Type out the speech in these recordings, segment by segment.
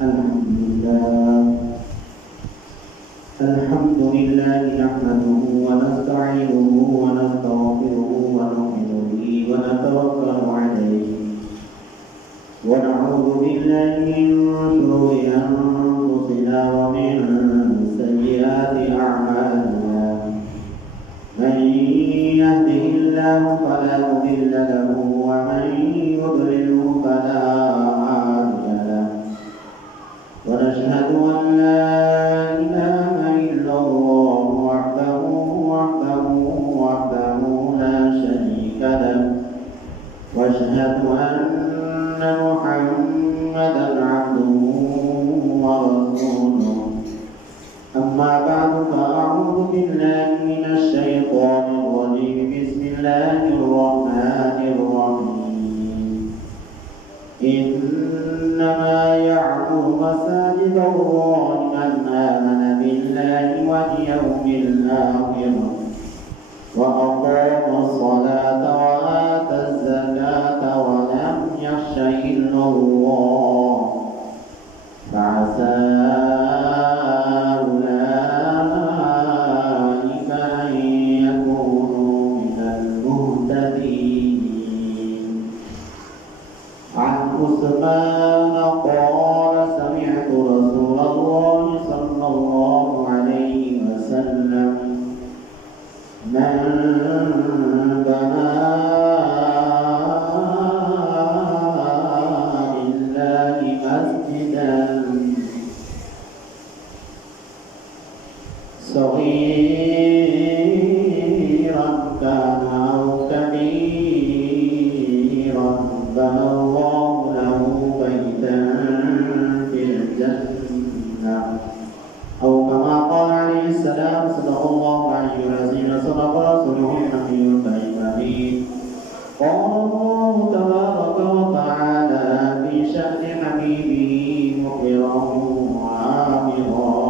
الحمد لله نحمده ونستعينه ونستغفره ونؤمن به ونتوكل عليه ونعوذ بالله من شرور أنفسنا ومن سيئات أعمالنا من يهده الله فلا مضل له ومن يضلله فلا هادي له ونشهد أن لا إله إلا الله وحده لا شريك له وأشهد أن محمدا عبده ورسوله أما بعد فأعوذ بالله من الشيطان الرجيم بسم الله الرحمن الرحيم إنما يعمر مساجد الله من آمن بالله واليوم الآخر وأقام الصلاة وآتى الزكاة ولم يخش إلا الله فعسى أولئك أن يكونوا من المهتدين. عن عثمان قال سمعت رسول الله صلى الله عليه وسلم من بنى لله مسجدا صغيرا كان أو كبيرا بنى الله له بيتا في الجنة أو كما قال عليه السلام صدق الله عليه وسلم صدق رسوله النبي الكريم. قال الله تبارك وتعالى في شأن حبيبه مخبرا وعامرا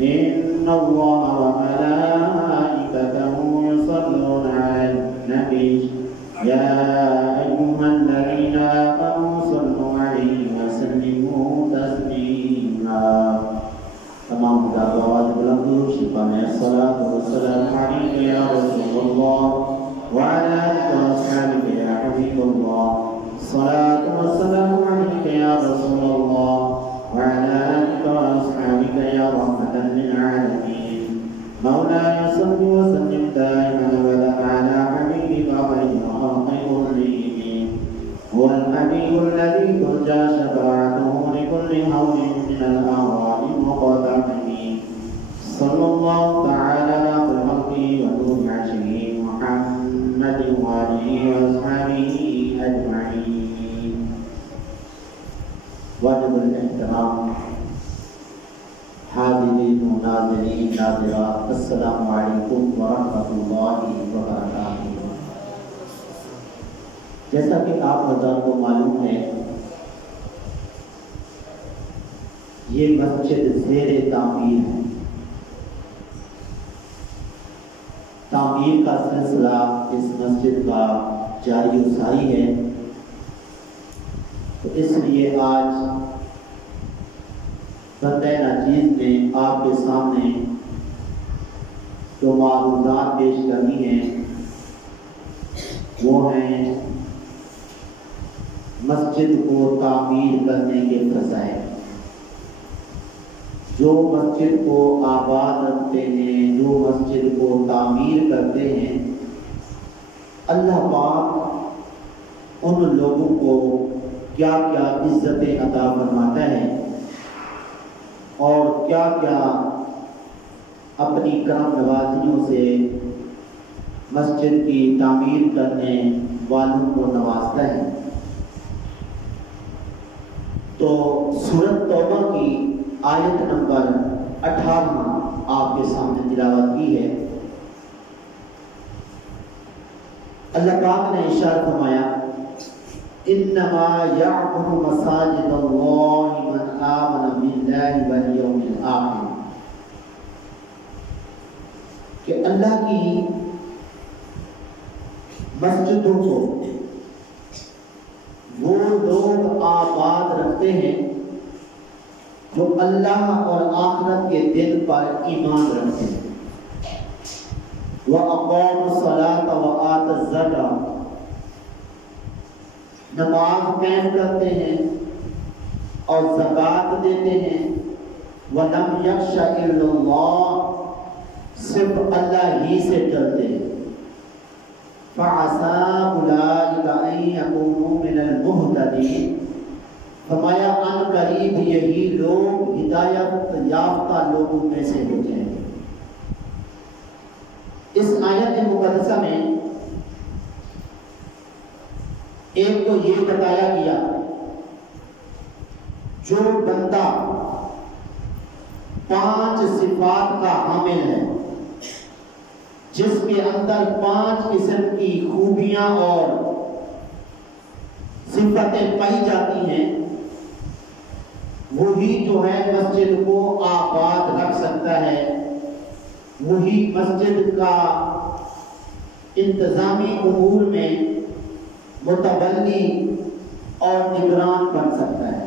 إن الله وملائكته يصلون على النبي يا أيها الذين آمنوا صلوا عليه وسلموا تسليما. تمام دعوات بلند شفاء الصلاة والسلام عليك يا رسول الله وعلى آلك وأصحابك يا حبيب الله. الصلاة والسلام عليك يا رسول الله وعلى آلك وأصحابك يا رحمة للعالمين. مولاي صل وسلم دائما أبدا على حبيبك خير خلق كلهم. هو الحبيب الذي ترجى شفاعته لكل هول من الأهوال المقتحمين. صلى الله تعالى على خلقه ونور عرشه محمد وآله وأصحابه أجمعين. واجب الاحترام حاضرین و ناظرین ناظرات السلام علیکم ورحمۃ اللہ وبرکاتہ. جیسا کہ آپ حضرات کو معلوم ہے یہ مسجد زیر تعمیر ہے. تعمیر کا سلسلہ اس مسجد کا جاری و ساری ہے. تو اس لیے آج بندہ ناچیز نے آپ کے سامنے جو معروضات پیش کرنی ہیں وہ ہیں مسجد کو تعمیر کرنے کے فضائل. جو مسجد کو آباد رکھتے ہیں, جو مسجد کو تعمیر کرتے ہیں, اللہ پاک ان لوگوں کو کیا کیا عزتیں عطا فرماتا ہے اور کیا کیا اپنی کرم نوازیوں سے مسجد کی تعمیر کرنے والوں کو نوازتا ہے. تو سورۃ توبہ کی آیت نمبر 58 آپ کے سامنے تلاوت کی ہے. اللہ پاک نے ارشاد فرمایا انما یعمر مساجد اللہ من آمن باللہ والیوم الآخر. کہ اللہ کی مسجدوں کو وہ لوگ آباد رکھتے ہیں جو اللہ اور آخرت کے دن پر ایمان رکھتے ہیں۔ وَأَقَامُوا الصَّلَاةَ وَآتَوُا الزَّكَاةَ، نماز قائم کرتے ہیں اور زکوٰۃ دیتے ہیں۔ وَلَمْ يَخْشَ إِلَّا اللَّهَ، صرف اللہ ہی سے ڈرتے ہیں۔ فَعَسَىٰ أُولَٰئِكَ أَن يَكُونُوا مِنَ الْمُهْتَدِينَ، فرمایا ان قریب یہی لوگ ہدایت یافتہ لوگوں میں سے ہو جائیں گے۔ اس آیت مقدسہ میں ایک تو یہ بتایا گیا جو بندہ 5 صفات کا حامل ہے، جس کے اندر 5 قسم کی خوبیاں اور صفتیں پائی جاتی ہیں، وہی جو ہے مسجد کو آباد رکھ سکتا ہے، وہی مسجد کا انتظامی امور میں متولی اور نگران بن سکتا ہے۔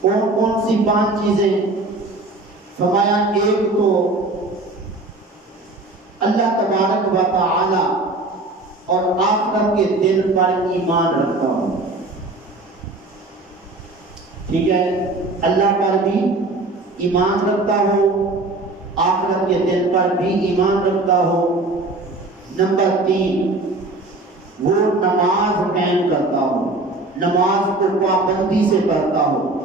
کون کون سی 5 چیزیں؟ فرمایا ایک تو اللہ تبارک و تعالی اور آخرت کے دن پر ایمان رکھتا ہوں۔ ٹھیک ہے، اللہ پر بھی ایمان رکھتا ہو، آخرت کے دن پر بھی ایمان رکھتا ہو۔ نمبر 3، وہ نماز قائم کرتا ہو، نماز کو پابندی سے پڑھتا ہو،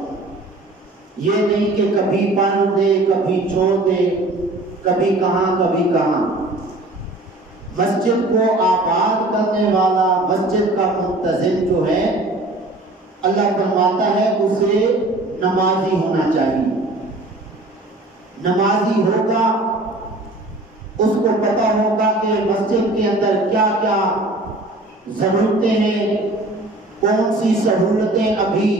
یہ نہیں کہ کبھی پڑھ دے کبھی چھوڑ دے، کبھی کہاں کبھی کہاں۔ مسجد کو آباد کرنے والا، مسجد کا منتظم جو ہے، اللہ فرماتا ہے اسے نمازی ہونا چاہیے۔ نمازی ہوگا، اس کو پتہ ہوگا کہ مسجد کے اندر کیا کیا ضرورتیں ہیں، کون سی سہولتیں ابھی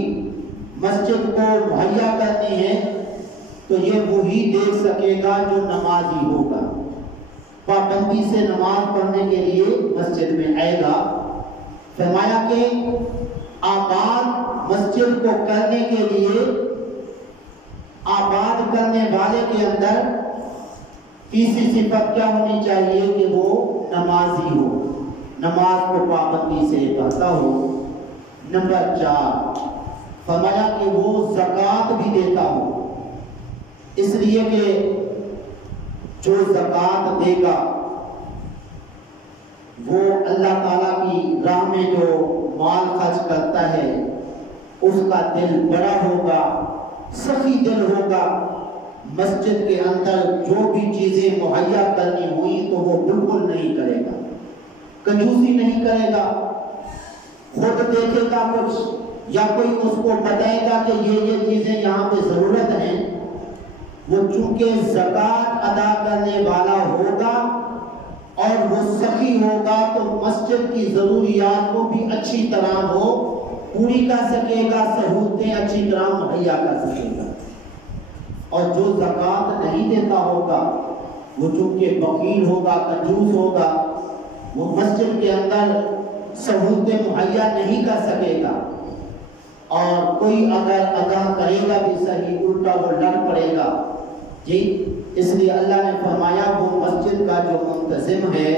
مسجد کو مہیا کرنی ہیں، تو یہ وہی دیکھ سکے گا جو نمازی ہوگا، پابندی سے نماز پڑھنے کے لیے مسجد میں آئے گا۔ فرمایا کہ آباد مسجد کو کرنے کے لیے آباد کرنے والے کے اندر تیسری صفت کیا ہونی چاہیے کہ وہ نمازی ہو، نماز کو پابندی سے پڑھتا ہو۔ نمبر 4، فرمایا کہ وہ زکوٰۃ بھی دیتا ہو، اس لیے کہ جو زکوٰۃ دے گا وہ اللہ تعالیٰ کی راہ میں جو مال خرچ کرتا ہے اس کا دل بڑا ہوگا، سخی دل ہوگا، مسجد کے اندر جو بھی چیزیں مہیا کرنی ہوئی تو وہ بالکل نہیں کرے گا، کنجوسی نہیں کرے گا، خود دیکھے گا کچھ یا کوئی اس کو بتائے گا کہ یہ چیزیں یہاں پہ ضرورت ہیں، وہ چونکہ زکوٰۃ ادا کرنے والا ہوگا اور وہ سخی ہوگا تو مسجد کی ضروریات کو بھی اچھی طرح وہ پوری کر سکے گا، سہولتیں اچھی طرح مہیا کر سکے گا۔ اور جو زکوٰۃ نہیں دیتا ہوگا وہ چونکہ بخیل ہوگا، کنجوس ہوگا، وہ مسجد کے اندر سہولتیں مہیا نہیں کر سکے گا، اور کوئی اگر آگاہ کرے گا بھی صحیح، الٹا وہ لڑ پڑے گا۔ جی اس لیے اللہ نے فرمایا وہ مسجد کا جو منتظم ہے،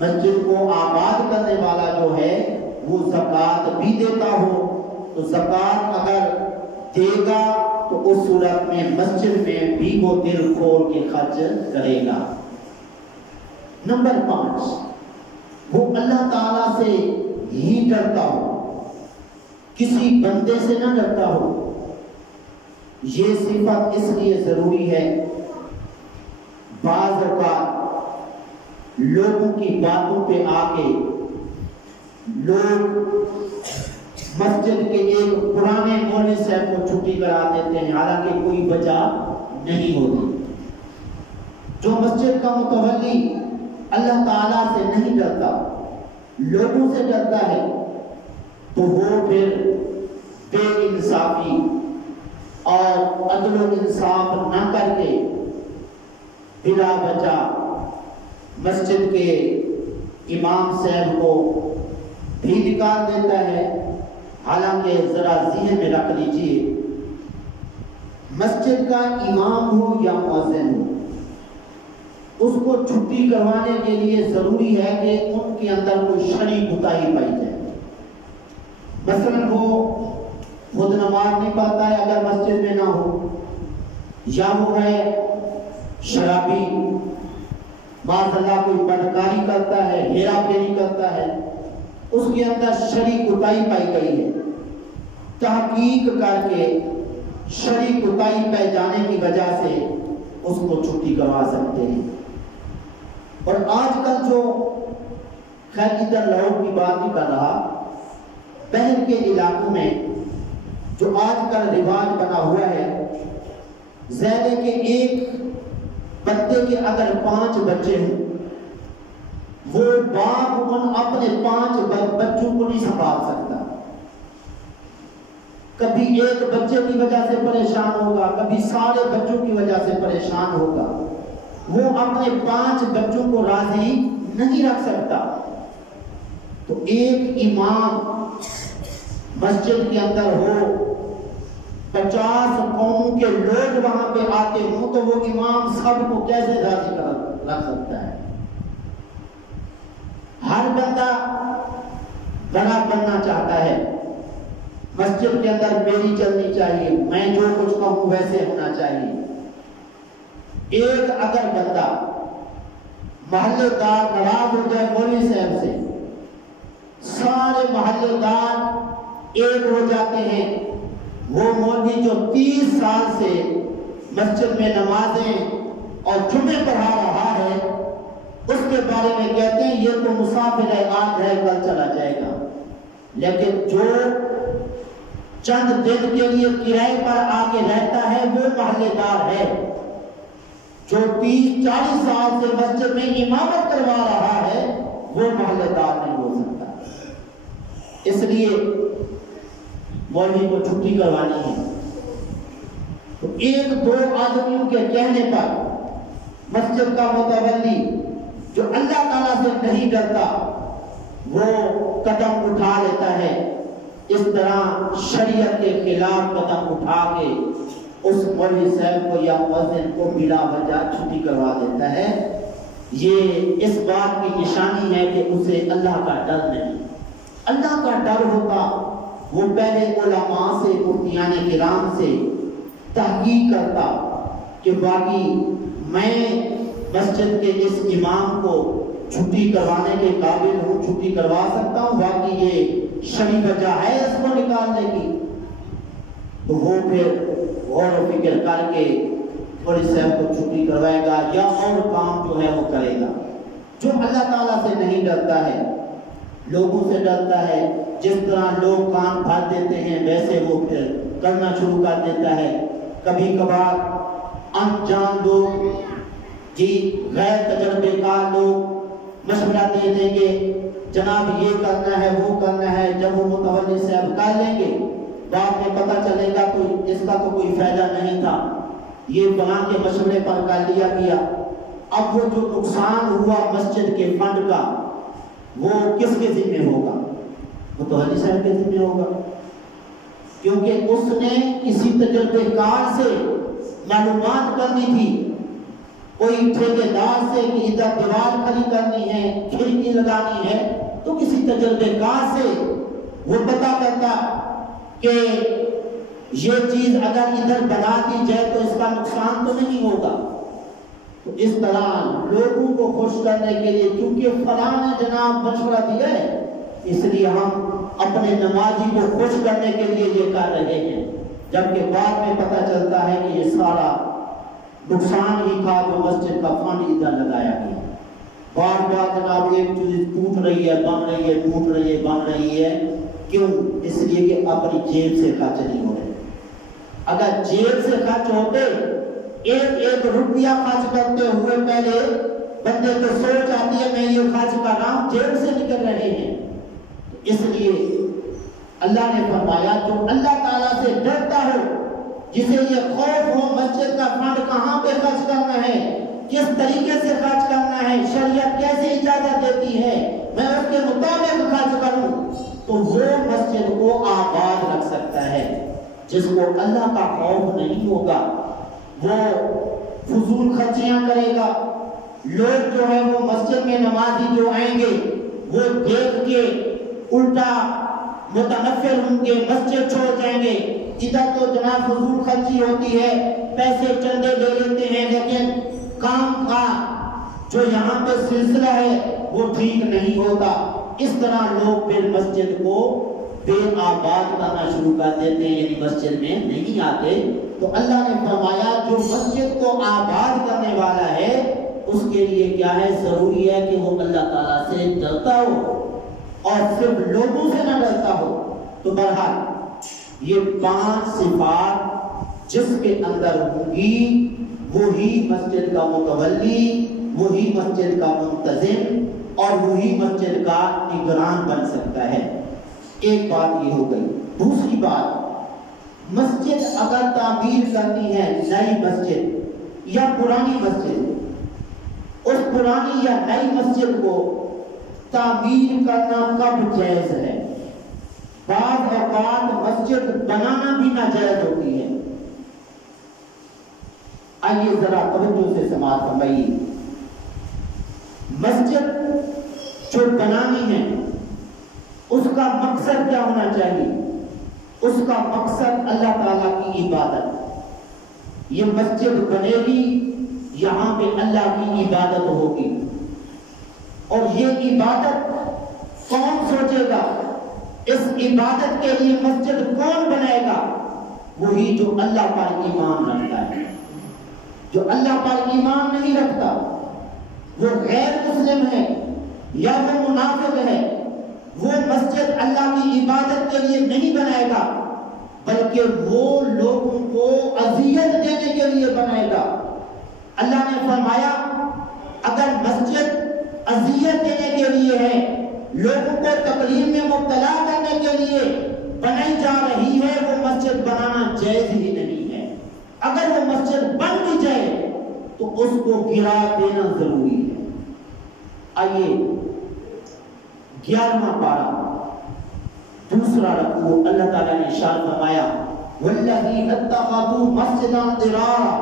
مسجد کو آباد کرنے والا جو ہے، وہ زکوٰۃ بھی دیتا ہو، تو زکوٰۃ اگر دے گا تو اس صورت میں مسجد میں بھی وہ دل کھول کے خرچ کرے گا۔ نمبر 5، وہ اللہ تعالیٰ سے ہی ڈرتا ہو، کسی بندے سے نہ ڈرتا ہو۔ یہ صفت اس لیے ضروری ہے، بعض اوقات لوگوں کی باتوں پہ آ کے لوگ مسجد کے ایک پرانے مولوی صاحب کو چھٹی کرا دیتے ہیں، حالانکہ کوئی وجہ نہیں ہوتی۔ جو مسجد کا متولی اللہ تعالیٰ سے نہیں ڈرتا، لوگوں سے ڈرتا ہے، تو وہ پھر بے انصافی اور عدل و انصاف نہ کر کے بلا وجہ مسجد کے امام صاحب کو بھی نکال دیتا ہے۔ حالانکہ ذرا ذہن میں رکھ لیجئے مسجد کا امام ہو یا مؤذن ہو، اس کو چھٹی کروانے کے لیے ضروری ہے کہ ان کے اندر کوئی شرعی کوتاہی پائی جائے۔ مثلاً وہ خود نماز نہیں پڑھتا ہے اگر مسجد میں نہ ہو، یا وہ ہے شرابی، معاذ اللہ کوئی بدکاری کرتا ہے، ہیرا پھیری کرتا ہے، اس کے اندر شرعی کوتاہی پائی گئی ہے، تحقیق کر کے شرعی کوتاہی پائے جانے کی وجہ سے اس کو چھٹی کروا سکتے ہیں۔ اور آج کل جو خیر ادھر لاہور کی بات نہیں کر رہا، پہل کے علاقوں میں جو آج کل رواج بنا ہوا ہے، زیادہ کہ ایک بندے کے اگر 5 بچے ہوں، وہ باپ ان اپنے 5 بچوں کو نہیں سنبھال سکتا، کبھی ایک بچے کی وجہ سے پریشان ہوگا، کبھی سارے بچوں کی وجہ سے پریشان ہوگا، وہ اپنے 5 بچوں کو راضی نہیں رکھ سکتا۔ تو ایک امام مسجد کے اندر ہو، 50 قوموں کے لوگ وہاں پہ آتے ہوں، تو وہ امام سب کو کیسے راضی رکھ سکتا ہے؟ ہر بندہ بڑا بننا چاہتا ہے، مسجد کے اندر میری چلنی چاہیے، میں جو کچھ کہوں ویسے ہونا چاہیے۔ ایک اگر بندہ محلے دار ناراض ہو جائے مولوی صاحب سے، سارے محلے دار ایک ہو جاتے ہیں، وہ مولوی جو 30 سال سے مسجد میں نمازیں اور جمعے پڑھا رہا ہے، اس کے بارے میں کہتے ہیں یہ تو مسافر ہے، آج ہے کل چلا جائے گا۔ لیکن جو چند دن کے لیے کرائے پر آ کے رہتا ہے وہ محلے دار ہے، جو 30-40 سال سے مسجد میں امامت کروا رہا ہے وہ محلے دار نہیں ہو سکتا۔ اس لیے مولوی کو چھٹی کروانی ہے، تو 1-2 آدمیوں کے کہنے پر مسجد کا متولی جو اللہ تعالیٰ سے نہیں ڈرتا وہ قدم اٹھا لیتا ہے، اس طرح شریعت کے خلاف قدم اٹھا کے اس مولوی صاحب کو یا مؤذن کو بلا وجہ چھٹی کروا دیتا ہے۔ یہ اس بات کی نشانی ہے کہ اسے اللہ کا ڈر نہیں۔ اللہ کا ڈر ہوتا وہ پہلے علماء سے، مفتیان کرام سے تحقیق کرتا کہ باقی میں مسجد کے اس امام کو چھٹی کروانے کے قابل ہوں، چھٹی کروا سکتا ہوں، باقی یہ شرعی وجہ ہے اس کو نکالنے کی، تو وہ پھر غور و فکر کر کے مولوی صاحب کو چھٹی کروائے گا یا اور کام جو ہے وہ کرے گا۔ جو اللہ تعالیٰ سے نہیں ڈرتا ہے، لوگوں سے ڈرتا ہے، جس طرح لوگ کان بھر دیتے ہیں ویسے وہ پھر کرنا شروع کر دیتا ہے۔ کبھی کبھار انجان لوگ، جی غیر تجربے کار لوگ مشورہ دے دیں گے، جناب یہ کرنا ہے وہ کرنا ہے، جب وہ متولی صاحب کر لیں گے بعد میں پتہ چلے گا تو اس کا تو کوئی فائدہ نہیں تھا، یہ بنا کے مشورے پر کر لیا گیا۔ اب وہ جو نقصان ہوا مسجد کے فنڈ کا وہ کس کے ذمہ ہوگا؟ متولی صاحب کے ذمہ ہوگا، کیونکہ اس نے کسی تجربے کار سے معلومات کرنی تھی، کوئی ٹھیکیدار سے کہ ادھر دیوار کھڑی کرنی ہے، کھڑکی لگانی ہے، تو کسی تجربے کار سے وہ پتہ کرتا کہ یہ چیز اگر ادھر بنا دی جائے تو اس کا نقصان تو نہیں ہوگا۔ تو اس طرح لوگوں کو خوش کرنے کے لیے، کیونکہ فلاں نے جناب مشورہ دیا ہے اس لیے ہم اپنے نمازی کو خوش کرنے کے لیے یہ کر رہے ہیں، جبکہ بعد میں پتہ چلتا ہے کہ یہ سارا نقصان ہی تھا جو مسجد کا فنڈ ادھر لگایا گیا۔ بار بار جناب ایک چیز ٹوٹ رہی ہے، بن رہی ہے، ٹوٹ رہی ہے، بن رہی ہے، کیوں؟ اس لیے کہ اپنی جیب سے خرچ نہیں ہو رہے۔ اگر جیب سے خرچ ہوتے، ایک روپیہ خرچ کرتے ہوئے پہلے بندے کو سوچ آتی ہے میں یہ خرچ کر رہا ہوں، جیب سے نکل رہے ہیں۔ اس لیے اللہ نے فرمایا جو اللہ تعالیٰ سے ڈرتا ہو، جسے یہ خوف ہو مسجد کا فنڈ کہاں پہ خرچ کرنا ہے، کس طریقے سے خرچ کرنا ہے، شریعت کیسے اجازت دیتی ہے، میں اس کے مطابق خرچ کروں، تو وہ مسجد کو آباد رکھ سکتا ہے۔ جس کو اللہ کا خوف نہیں ہوگا وہ فضول خرچیاں کرے گا. لوگ جو ہے وہ مسجد میں نمازی جو آئیں گے وہ دیکھ کے الٹا متنفر ہوں گے, مسجد چھوڑ جائیں گے. ادھر تو جناب فضول خرچی ہوتی ہے, پیسے چندے لے لیتے ہیں, لیکن کام کا جو یہاں پہ سلسلہ ہے وہ ٹھیک نہیں ہوتا. اس طرح لوگ پھر مسجد کو بے آباد کرنا شروع کر دیتے ہیں, یعنی مسجد میں نہیں آتے. تو اللہ نے فرمایا جو مسجد کو آباد کرنے والا ہے اس کے لیے کیا ہے, ضروری ہے کہ وہ اللہ تعالیٰ سے ڈرتا ہو اور صرف لوگوں سے نہ ڈرتا ہو. تو بہرحال یہ 5 صفات جس کے اندر ہوں گی وہی مسجد کا متولی, وہی مسجد کا منتظم اور وہی مسجد کا نگران بن سکتا ہے. ایک بات یہ ہو گئی. دوسری بات, مسجد اگر تعمیر کرنی ہے, نئی مسجد یا پرانی مسجد, اس پرانی یا نئی مسجد کو تعمیر کرنا کب جائز ہے؟ بعض اوقات مسجد بنانا بھی ناجائز ہوتی ہے. آئیے ذرا توجہ سے سماعت فرمائیے. مسجد جو بنانی ہے اس کا مقصد کیا ہونا چاہیے؟ اس کا مقصد اللہ تعالیٰ کی عبادت. یہ مسجد بنے گی, یہاں پہ اللہ کی عبادت ہوگی. اور یہ عبادت کون سوچے گا؟ اس عبادت کے لیے مسجد کون بنائے گا؟ وہی جو اللہ پر ایمان رکھتا ہے. جو اللہ پر ایمان نہیں رکھتا, وہ غیر مسلم ہے یا وہ منافق ہے, وہ مسجد اللہ کی عبادت کے لیے نہیں بنائے گا بلکہ وہ لوگوں کو اذیت دینے کے لیے بنائے گا. اللہ نے فرمایا اگر مسجد اذیت دینے کے لیے ہے, لوگوں کو تکلیف میں مبتلا کرنے کے لیے بنائی جا رہی ہے, وہ مسجد بنانا جائز ہی نہیں ہے. اگر وہ مسجد بن بھی جائے تو اس کو گرا دینا ضروری ہے. آئیے 11واں پارہ دوسرا رکوع, اللہ تعالیٰ نے ارشاد فرمایا والذین اتخذوا مسجدا ضرارا,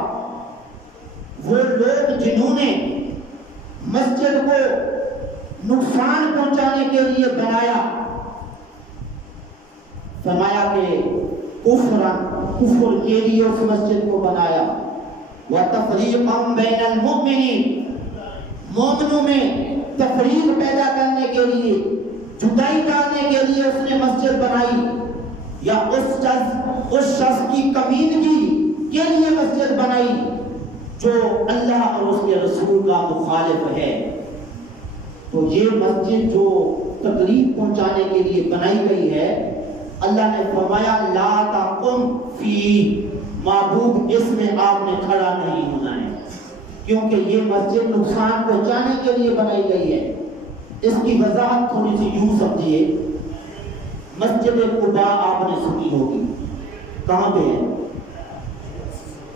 وہ لوگ جنہوں نے مسجد کو نقصان پہنچانے کے لیے بنایا, فرمایا کہ کفر کے لیے اس مسجد کو بنایا, وتفریقا بین المؤمنین, مومنوں میں تفریق پیدا کرنے کے لیے, جدائی ڈالنے کے لیے اس نے مسجد بنائی, یا اس شخص کی کمینگی کے لیے مسجد بنائی جو اللہ اور اس کے رسول کا مخالف ہے. تو یہ مسجد جو تکلیف پہنچانے کے لیے بنائی گئی ہے, اللہ نے فرمایا لا تقم فی, محبوب اس میں آپ نے کھڑا نہیں ہونا ہے, کیونکہ یہ مسجد نقصان پہنچانے کے لیے بنائی گئی ہے. اس کی وضاحت تھوڑی سی یوں سمجھیے. مسجد قباء آپ نے سنی ہوگی, کہاں پہ ہے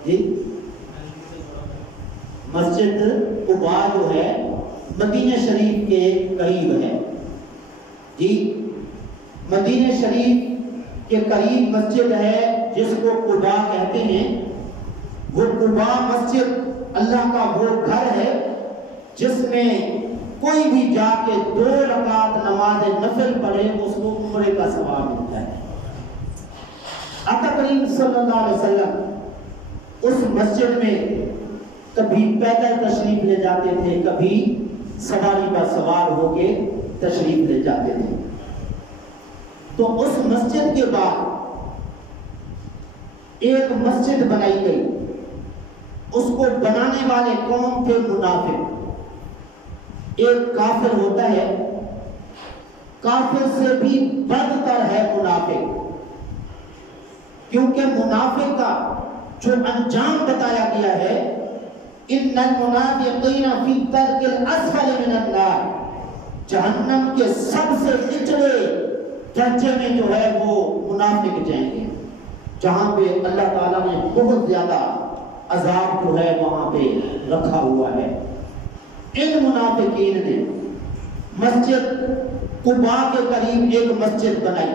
جی؟ مسجد قباء جو ہے مدینہ شریف کے قریب ہے جی. مدینہ شریف کے قریب مسجد ہے جس کو قباء کہتے ہیں. وہ قباء مسجد اللہ کا وہ گھر ہے جس میں کوئی بھی جا کے 2 رکعت نماز نفل پڑھے اس کو عمرے کا ثواب ملتا ہے. آقا کریم صلی اللہ علیہ وسلم اس مسجد میں کبھی پیدل تشریف لے جاتے تھے, کبھی سواری پر سوار ہو کے تشریف لے جاتے تھے. تو اس مسجد کے بعد ایک مسجد بنائی گئی. اس کو بنانے والے کون تھے؟ منافق. ایک کافر ہوتا ہے, کافر سے بھی بدتر ہے منافق, کیونکہ منافق کا جو انجام بتایا گیا ہے ان المنافقین فی الدرک الاسفل من النار, جہنم کے سب سے نچلے درجے میں جو ہے وہ منافق جائیں گے, جہاں پہ اللہ تعالیٰ نے بہت زیادہ عذاب جو ہے وہاں پہ رکھا ہوا ہے. ان منافقین نے مسجد قباء کے قریب ایک مسجد بنائی.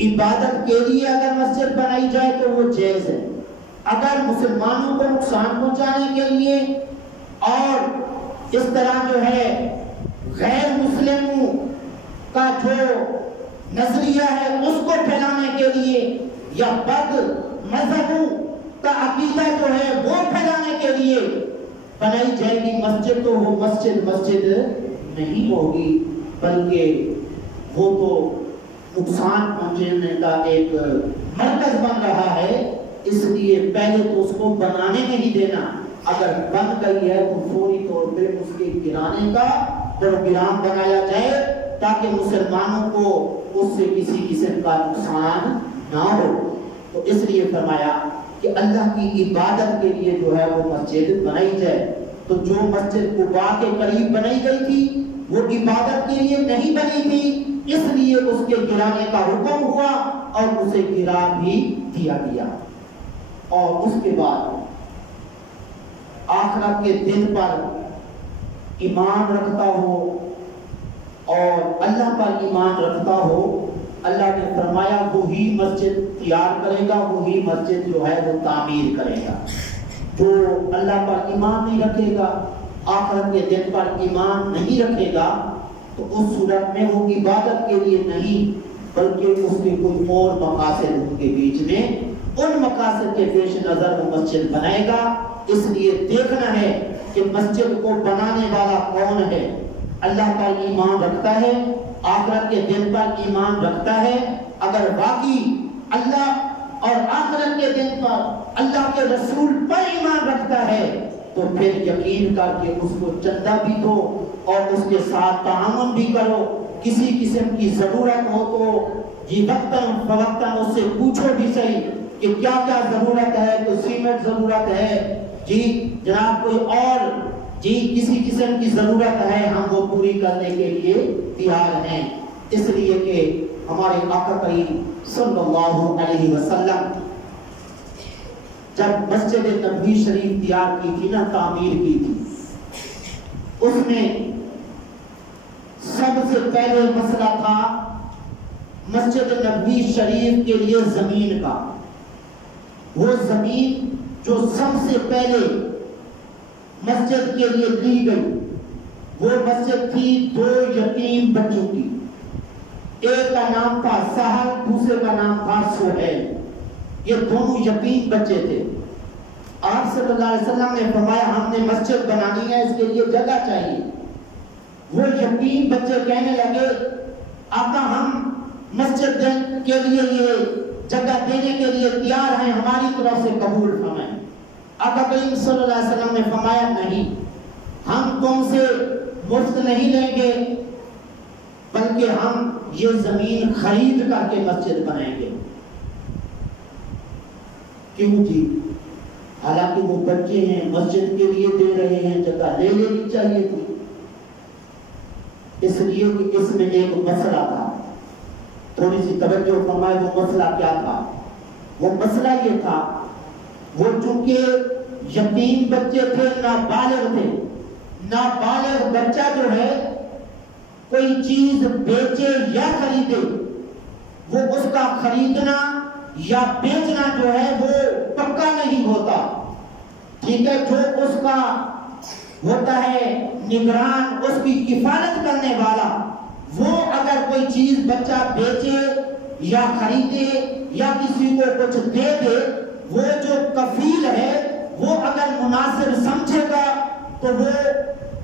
عبادت کے لیے اگر مسجد بنائی جائے تو وہ جائز ہے، اگر مسلمانوں کو نقصان پہنچانے کے لیے اور اس طرح جو ہے غیر مسلموں کا جو نظریہ ہے اس کو پھیلانے کے لیے یا بد مذہبوں کا عقیدہ جو ہے وہ پھیلانے کے لیے بنائی جائے گی مسجد تو وہ مسجد نہیں ہوگی، بلکہ وہ تو نقصان پہنچانے کا ایک مرکز بن رہا ہے۔ اس لیے پہلے تو اس کو بنانے نہیں دینا، اگر بن گئی ہے تو فوری طور پہ اس کے گرانے کا پروگرام بنایا جائے تاکہ مسلمانوں کو اس سے کسی قسم کا نقصان نہ ہو۔ تو اس لیے فرمایا کہ اللہ کی عبادت کے لیے جو ہے وہ مسجد بنائی جائے۔ تو جو مسجد قباء کے قریب بنائی گئی تھی وہ عبادت کے لیے نہیں بنی تھی، اس لیے اس کے گرانے کا حکم ہوا اور اسے گرا بھی دیا گیا۔ اور اس کے بعد آخرت کے دن پر ایمان رکھتا ہو اور اللہ پر ایمان رکھتا ہو، اللہ نے فرمایا وہی مسجد تیار کرے گا، وہی مسجد جو ہے وہ تعمیر کرے گا۔ جو اللہ پر ایمان نہیں رکھے گا، آخرت کے دن پر ایمان نہیں رکھے گا، تو اس صورت میں وہ عبادت کے لیے نہیں بلکہ اس کے کوئی اور مقاصد ان کے بیچ میں، ان مقاصد کے پیش نظر وہ مسجد بنائے گا۔ اس لیے دیکھنا ہے کہ مسجد کو بنانے والا کون ہے، اللہ پر ایمان رکھتا ہے، آخرت کے دن پر ایمان رکھتا ہے۔ اگر واقعی اللہ اور آخرت کے دن پر اللہ کے رسول پر ایمان رکھتا ہے تو پھر یقین کر کے اس کو چندہ بھی دو اور اس کے ساتھ تعاون بھی کرو۔ کسی قسم کی ضرورت ہو تو وقتاً فوقتاً اس سے پوچھو بھی صحیح کہ کیا کیا ضرورت ہے، کوئی سیمنٹ ضرورت ہے جناب، کوئی اور کسی قسم کی ضرورت ہے، ہم وہ پوری کرنے کے لیے تیار ہیں۔ اس لیے کہ ہمارے آقا کریم صلی اللہ علیہ وسلم جب مسجد نبوی شریف تیار کی تھی نا، تعمیر کی تھی، اس میں سب سے پہلے مسئلہ تھا مسجد نبوی شریف کے لیے زمین کا۔ وہ زمین جو سب سے پہلے مسجد کے لیے لی گئی وہ مسجد تھی 2 یتیم بچوں کی، ایک کا نام تھا سہل، دوسرے کا نام تھا سہیل، یہ دونوں یتیم بچے تھے۔ آپ صلی اللہ علیہ وسلم نے فرمایا ہم نے مسجد بنانی ہے، اس کے لیے جگہ چاہیے۔ وہ یتیم بچے کہنے لگے آقا ہم مسجد کے لیے یہ جگہ دینے کے لیے تیار ہیں، ہماری طرف سے قبول فرمائیں۔ آقا کریم صلی اللہ علیہ وسلم نے فرمایا نہیں، ہم تم سے مفت نہیں لیں گے بلکہ ہم یہ زمین خرید کر کے مسجد بنائیں گے۔ کیوں جی؟ حالانکہ وہ بچے ہیں، مسجد کے لیے دے رہے ہیں، جگہ لے لینی چاہیے تھی۔ اس لیے کہ اس میں ایک مسئلہ تھا، تھوڑی سی توجہ فرمائے۔ وہ مسئلہ کیا تھا؟ وہ مسئلہ یہ تھا، وہ چونکہ یتیم بچے تھے، نابالغ تھے، نابالغ بچہ جو ہے کوئی چیز بیچے یا خریدے، وہ اس کا خریدنا یا بیچنا جو ہے وہ پکا نہیں ہوتا، ٹھیک ہے؟ جو اس کا ہوتا ہے نگران، اس کی کفالت کرنے والا، وہ اگر کوئی چیز بچہ بیچے یا خریدے یا کسی کو کچھ دے دے، وہ جو کفیل ہے وہ اگر مناسب سمجھے گا تو وہ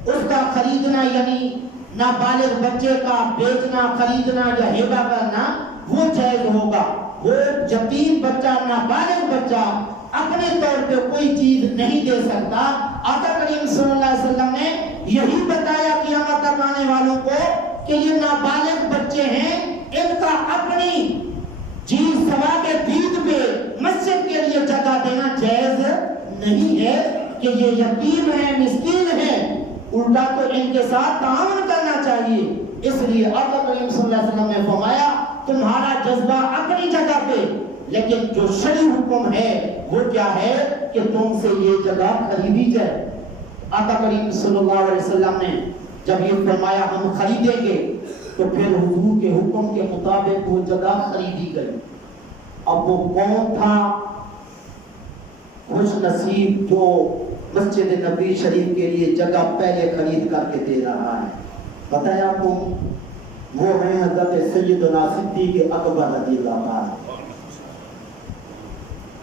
اس کا خریدنا یعنی نابالغ بچے کا بیچنا، خریدنا یا ہیبہ کرنا وہ جائز ہوگا۔ وہ یتیم بچہ، نابالغ بچہ اپنے طور پہ کوئی چیز نہیں دے سکتا۔ آقا کریم صلی اللہ علیہ وسلم نے یہی بتایا قیامت تک آنے والوں کو کہ یہ نابالغ بچے ہیں، ان کا اپنی ثواب دید پہ مسجد کے لیے جگہ دینا جائز نہیں ہے کہ یہ یتیم ہیں، مسکین ہیں، الٹا تو ان کے ساتھ تعاون کرنا چاہیے۔ اس لیے آقا کریم صلی اللہ علیہ وسلم نے فرمایا تمہارا جذبہ اپنی جگہ پہ، لیکن جو شرعی حکم ہے وہ کیا ہے کہ تم سے یہ جگہ خریدی جائے۔ آقا کریم صلی اللہ علیہ وسلم نے جب یہ فرمایا ہم خریدیں گے تو پھر حضور کے حکم کے مطابق وہ جگہ خریدی گئی. اب وہ کون تھا خوش نصیب جو مسجد نبی شریف کے لیے جگہ پہلے خرید کر کے دے رہا ہے؟ پتہ ہے آپ کو؟ وہ ہیں حضرت سیدنا صدیق اکبر رضی اللہ عنہ.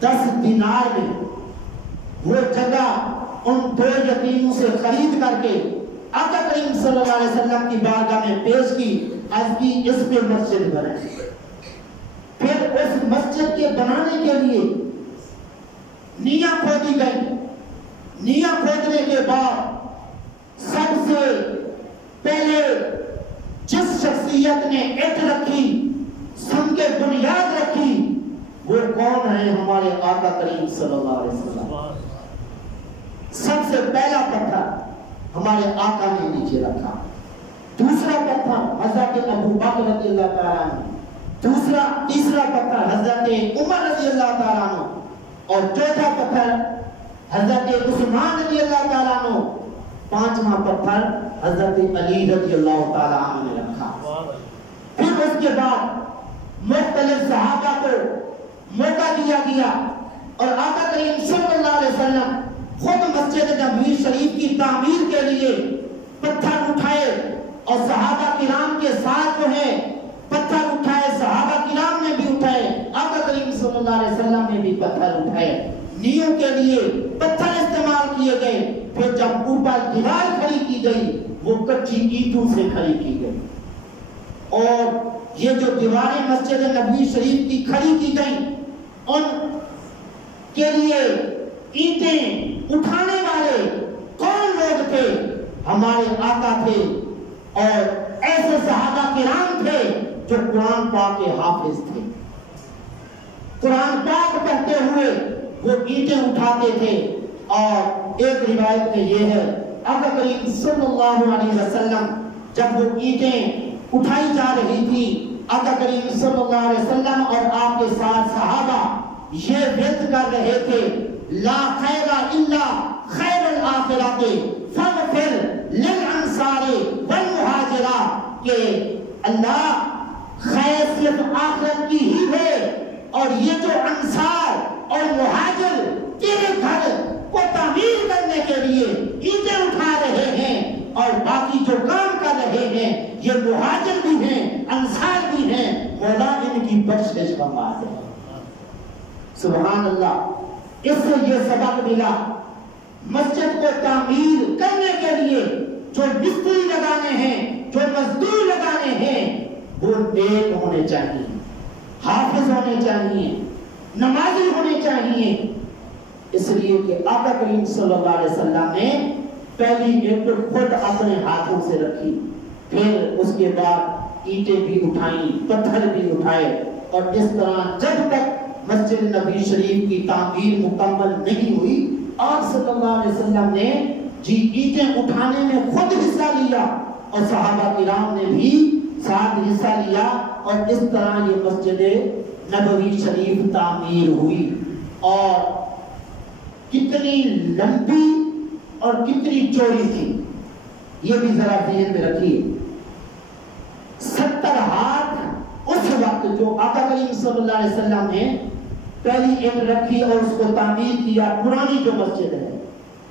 10 دینار میں وہ جگہ ان 2 یتیموں سے خرید کر کے آقا کریم صلی اللہ علیہ وسلم کی بارگاہ میں پیش کی. از کی اس پہ مسجد بنے. پھر اس مسجد کے بنانے کے لیے نیاں کھودی گئی. نیاں کھودنے کے بعد سب سے پہلے جس شخصیت نے اٹ رکھی، سنگ بنیاد رکھی، وہ کون ہے؟ ہمارے آقا کریم صلی اللہ علیہ وسلم. سب سے پہلا پتھر ہمارے آقا نے نیچے رکھا. دوسرا پتھر حضرت ابو بکر رضی اللہ تعالیٰ عنہ. تیسرا پتھر حضرت عمر رضی اللہ تعالیٰ عنہ. اور چوتھا پتھر حضرت عثمان رضی اللہ تعالیٰ عنہ. 5واں پتھر حضرت علی رضی اللہ تعالیٰ عنہ نے رکھا. پھر اس کے بعد مختلف صحابہ کو موقع دیا گیا اور آقا کریم صلی اللہ علیہ وسلم خود مسجد نبوی شریف کی تعمیر کے لیے پتھر اٹھائے اور صحابہ کرام کے ساتھ جو ہے پتھر اٹھائے. صحابہ کرام نے بھی اٹھائے، آقا کریم صلی اللہ علیہ وسلم نے بھی پتھر اٹھائے. نیوں کے لیے پتھر استعمال کیے گئے. پھر جب اوپر دیوار کھڑی کی گئی وہ کچی اینٹوں سے کھڑی کی گئی. اور یہ جو دیواریں مسجد نبوی شریف کی کھڑی کی گئی ان کے لیے اینٹیں اٹھانے والے کون لوگ تھے؟ ہمارے آقا تھے اور ایسے صحابہ کرام تھے جو قرآن پاک کے حافظ تھے. قرآن پاک پڑھتے ہوئے وہ اینٹیں اٹھاتے تھے. اور ایک روایت میں یہ ہے آقا کریم صلی اللہ علیہ وسلم جب وہ اینٹیں اٹھائی جا رہی تھی، آقا کریم صلی اللہ علیہ وسلم اور آپ کے ساتھ صحابہ یہ ورد کر رہے تھے لا خیر الا خیر الآخرۃ فاغفر للانصار والمہاجرہ، کہ اللہ خیر صرف آخرت کی ہی ہے اور یہ جو انصار اور مہاجر تیرے گھر کو تعمیر کرنے کے لیے اینٹیں اٹھا رہے ہیں اور باقی جو کام کر رہے ہیں یہ مہاجر بھی ہیں انصار بھی ہیں، مولا ان کی بخشش فرما دے. سبحان اللہ. اس سے یہ سبق ملا مسجد کو تعمیر کرنے کے لیے جو مستری لگانے ہیں، جو مزدور لگانے ہیں، وہ نیک ہونے چاہیے، حافظ ہونے چاہیے، نمازی ہونے چاہیے. اس لیے کہ آقا کریم صلی اللہ علیہ وسلم نے پہلی اینٹ خود اپنے ہاتھوں سے رکھی، پھر اس کے بعد اینٹیں بھی اٹھائیں، پتھر بھی اٹھائے. اور اس طرح جب تک مسجد نبی شریف کی تعمیر مکمل نہیں ہوئی، آپ صلی اللہ علیہ وسلم نے اینٹیں اٹھانے میں خود حصہ لیا اور صحابہ کرام نے بھی ساتھ حصہ لیا. اور اس طرح یہ مسجد نبوی شریف تعمیر ہوئی. اور کتنی لمبی اور کتنی چوڑی تھی یہ بھی ذرا ذہن میں رکھیے. 70 ہاتھ اس وقت جو آقا کریم صلی اللہ علیہ وسلم نے پہلی اینٹ رکھی اور اس کو تعمیر کیا. پرانی جو مسجد ہے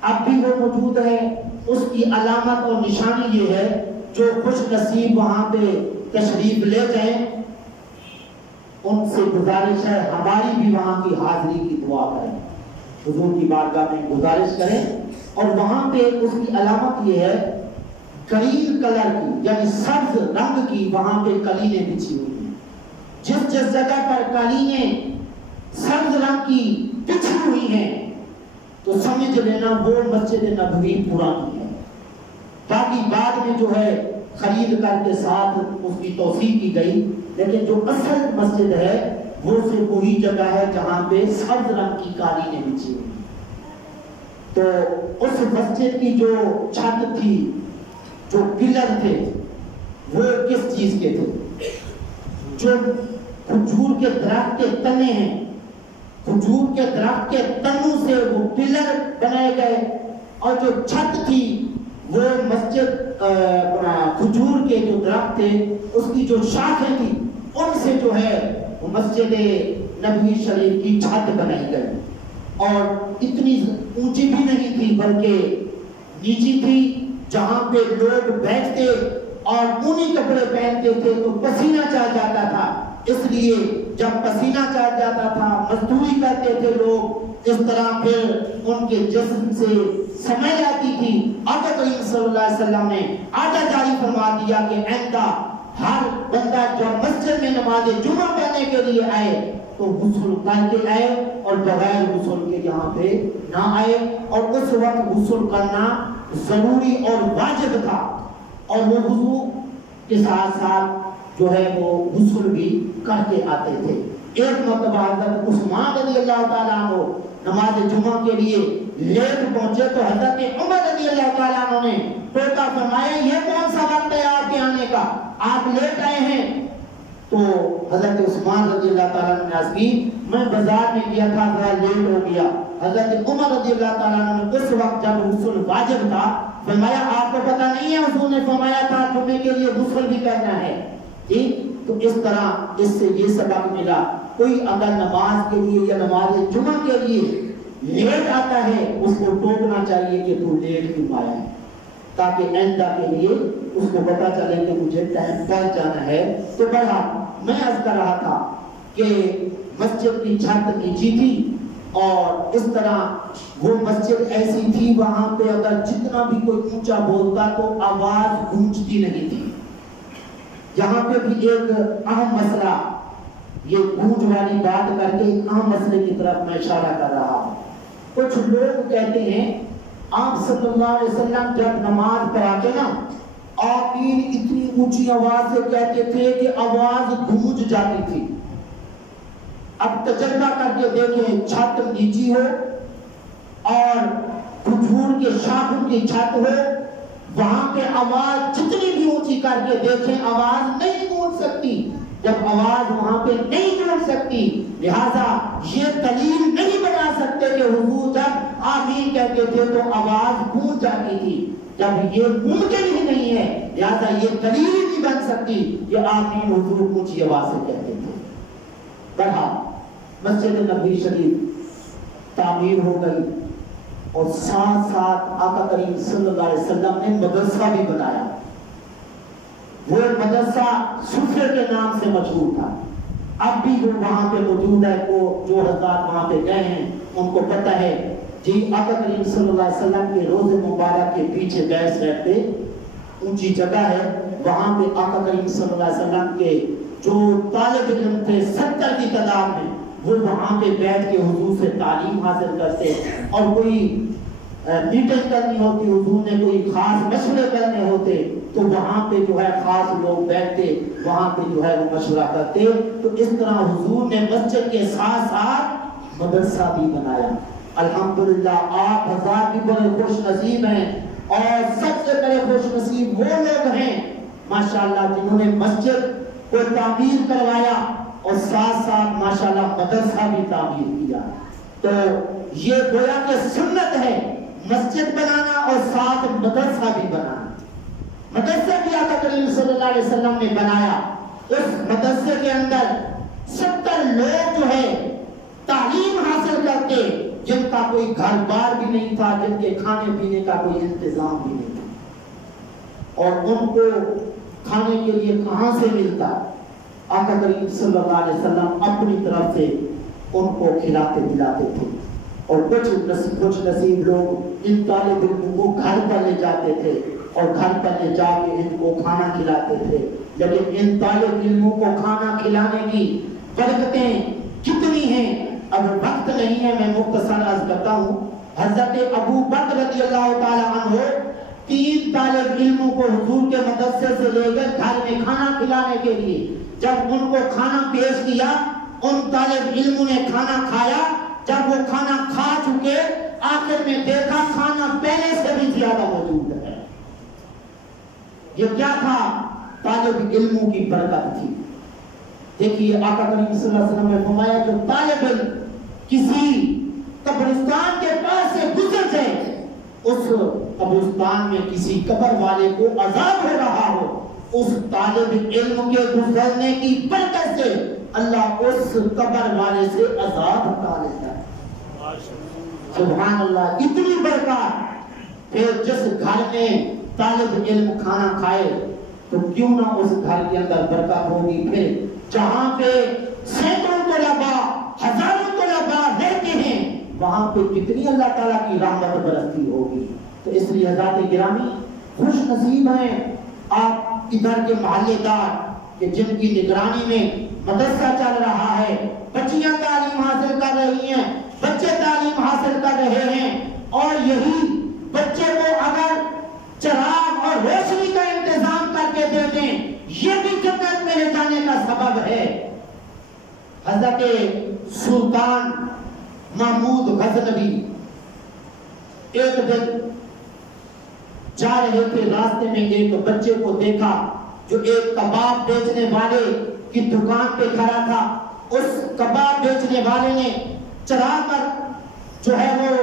اب بھی وہ موجود ہے. اس کی علامت اور نشانی یہ ہے جو خوش نصیب وہاں پہ تشریف لے جائیں ان سے گزارش ہے ہماری بھی وہاں کی حاضری کی دعا کریں، حضور کی بارگاہ میں گزارش کریں. اور وہاں پہ اس کی علامت یہ ہے گرین کلر کی یعنی سبز رنگ کی وہاں پہ قالینیں بچھی ہوئی ہیں. جس جس جگہ پر قالینیں سبز رنگ کی بچھی ہوئی ہیں تو سمجھ لینا وہ مسجد نبوی پرانی ہے. باقی بعد میں جو ہے خرید کر کے ساتھ اس کی توسیع کی گئی، لیکن جو اصل مسجد ہے وہ صرف وہی جگہ ہے جہاں پہ سبز رنگ کی قالینیں بچھی ہوئی. تو اس مسجد کی جو چھت تھی، جو پلر تھے، وہ کس چیز کے تھے؟ جو کھجور کے درخت کے تنے ہیں، کھجور کے درخت کے تنوں سے وہ پلر بنائے گئے. اور جو چھت تھی وہ مسجد کھجور کے جو درخت تھے اس کی جو شاخیں تھی ان سے جو ہے وہ مسجد نبوی شریف کی چھت بنائی گئی، اور اتنی اونچی بھی نہیں تھی بلکہ نیچی تھی، جہاں پہ لوگ بیٹھتے اور اونی کپڑے پہنتے تھے تو پسینہ چاہ جاتا تھا، اس لیے جب پسینہ چاہ جاتا تھا مزدوری کرتے تھے لوگ، اس طرح پھر ان کے جسم سے سمیل آتی تھی۔ آقا کریم صلی اللہ علیہ وسلم نے آرڈر جاری فرما دیا کہ آئندہ ہر بندہ جو مسجد میں نماز جمعہ پڑھنے کے لیے آئے تو غسل کر کے آئے اور بغیر غسل کے یہاں پہ نہ آئے، اور اس وقت غسل کرنا ضروری اور واجب تھا، اور وہ وضو کے ساتھ ساتھ جو ہے وہ غسل بھی کر کے آتے تھے۔ ایک مرتبہ حضرت عثمان رضی اللہ تعالیٰ عنہ نماز جمعہ کے لیے لیٹ پہنچے تو حضرت عمر رضی اللہ تعالیٰ عنہ نے ٹوکا فرمایا یہ کون سا وقت ہے آپ کے آنے کا، آپ لیٹ آئے ہیں؟ تو حضرت عثمان رضی اللہ تعالیٰ عنہ نے عرض کی میں بازار میں گیا تھا ذرا لیٹ ہو گیا۔ حضرت عمر رضی اللہ تعالیٰ عنہ نے اس وقت جب غسل واجب تھا فرمایا آپ کو پتہ نہیں ہے حضور نے فرمایا تھا جمعے کے لیے غسل بھی کرنا ہے، ٹھیک؟ تو اس طرح اس سے یہ سبق ملا کوئی اگر نماز کے لیے یا نماز جمعہ کے لیے لیٹ آتا ہے اس کو ٹوکنا چاہیے کہ تو لیٹ کیوں آیا ہے، تاکہ آئندہ کے لیے اس کو پتا چلے کہ مجھے ٹائم پر جانا ہے۔ تو بڑا میں عرض کر رہا تھا کہ مسجد کی چھت نیچی تھی، اور اس طرح وہ مسجد ایسی تھی وہاں پہ اگر جتنا بھی کوئی اونچا بولتا تو آواز گونجتی نہیں تھی۔ یہاں پہ بھی ایک اہم مسئلہ، یہ گونج والی بات کر کے ایک اہم مسئلے کی طرف میں اشارہ کر رہا ہوں۔ کچھ لوگ کہتے ہیں آپ صلی اللہ علیہ وسلم جب نماز پڑھاتے نا آمین اتنی اونچی آواز سے کہتے تھے کہ آواز گونج جاتی تھی۔ اب تجربہ کر کے دیکھیں، چھت نیچی ہو اور کھجور کے شاخوں کی چھت ہو، وہاں پہ آواز جتنی بھی اونچی کر کے دیکھیں آواز نہیں گونج سکتی۔ جب آواز وہاں پہ نہیں گونج سکتی لہذا یہ دلیل نہیں بنا سکتے کہ حضور جب آمین کہتے تھے تو آواز گونج جاتی تھی، جب یہ ممکن ہی نہیں ہے لہذا یہ دلیل ہی نہیں بن سکتی کہ آمین حضور اونچی آواز سے کہتے تھے۔ بہرحال مسجد نبوی شریف تعمیر ہو گئی، اور ساتھ ساتھ آقا کریم صلی اللہ علیہ وسلم نے مدرسہ بھی بنایا۔ وہ مدرسہ صفے کے نام سے مشہور تھا، اب بھی وہ وہاں پہ موجود ہے، وہ جو حضرات وہاں پہ گئے ہیں ان کو پتہ ہے جی آقا کریم صلی اللہ علیہ وسلم کے روضے مبارک کے پیچھے بیس رہتے اونچی جگہ ہے، وہاں پہ آقا کریم صلی اللہ علیہ وسلم کے جو طالب علم تھے 70 کی تعداد میں وہ وہاں پہ بیٹھ کے حضور سے تعلیم حاصل کرتے، اور کوئی میٹنگ کرنی ہوتی حضور نے کوئی خاص مشورے کرنے ہوتے تو وہاں پہ جو ہے خاص لوگ بیٹھتے وہاں پہ جو ہے وہ مشورہ کرتے۔ تو اس طرح حضور نے مسجد کے ساتھ ساتھ مدرسہ بھی بنایا۔ الحمدللہ آپ حضرات بھی بڑے خوش نصیب ہیں، اور سب سے بڑے خوش نصیب وہ لوگ ہیں ماشاءاللہ جنہوں نے مسجد کو تعمیر کروایا اور ساتھ ساتھ ماشاءاللہ مدرسہ بھی تعمیر کیا۔ تو یہ گویا کہ سنت ہے مسجد بنانا اور ساتھ مدرسہ بھی بنانا۔ مدرسہ بھی آقا کریم صلی اللہ علیہ وسلم نے بنایا، اس مدرسے کے اندر 70 لوگ جو ہے تعلیم حاصل کرتے جن کا کوئی گھر بار بھی نہیں تھا، جن کے کھانے پینے کا کوئی انتظام بھی نہیں تھا، اور ان کو کھانے کے لیے کہاں سے ملتا؟ آقا کریم صلی اللہ علیہ وسلم اپنی طرف سے ان کو کھلاتے پلاتے تھے، اور کچھ نصیب لوگ ان طالب علموں کو گھر پر لے جاتے تھے اور گھر پر لے جا کے ان کو کھانا کھلاتے تھے۔ لیکن ان طالب علموں کو کھانا کھلانے کی برکتیں کتنی ہیں، اب وقت نہیں ہے، میں مختصر عرض کرتا ہوں۔ حضرت ابو بکر رضی اللہ تعالی عنہ 3 طالب علموں کو حضور کے مدرسے سے لے کر گھر میں کھانا کھلانے کے لیے جب ان کو کھانا پیش کیا، ان طالب علموں نے کھانا کھایا، جب وہ کھانا کھا چکے آخر میں دیکھا کھانا پہلے سے بھی زیادہ موجود ہے۔ یہ کیا تھا؟ طالب علموں کی برکت تھی۔ دیکھیے آقا کریم صلی اللہ علیہ وسلم نے فرمایا جو طالب علم کسی قبرستان کے پاس سے گزر جائے اس قبرستان میں کسی قبر والے کو عذاب ہو رہا ہو، اس طالب علم کے گزرنے کی برکت سے اللہ اس قبر والے سے عذاب ہٹا لیتا ہے۔ سبحان اللہ، اتنی برکت۔ پھر جس گھر میں طالب علم کھانا کھائے تو کیوں نہ اس گھر کے اندر برکت ہوگی۔ پھر جہاں پہ سینکڑوں طلباء، ہزاروں طلباء رہتے ہیں، وہاں پہ کتنی اللہ تعالیٰ کی رحمت برستی ہوگی۔ تو اس لیے حضرات گرامی، خوش نصیب ہیں آپ ادھر کے محلے دار کہ جن کی نگرانی میں مدرسہ چل رہا ہے، بچیاں تعلیم حاصل کر رہی ہیں، بچے تعلیم حاصل کر رہے ہیں، اور یہی بچے کو اگر چراغ اور روشنی کا انتظام کر کے دے دیں، یہ بھی جنت میں لے جانے کا سبب ہے۔ حضرت سلطان محمود غزنوی ایک دن جا رہے تھے، راستے میں ایک بچے کو دیکھا جو ایک کباب بیچنے والے کی دکان پہ کھڑا تھا۔ اس کباب بیچنے والے نے چراغ پر جو ہے وہ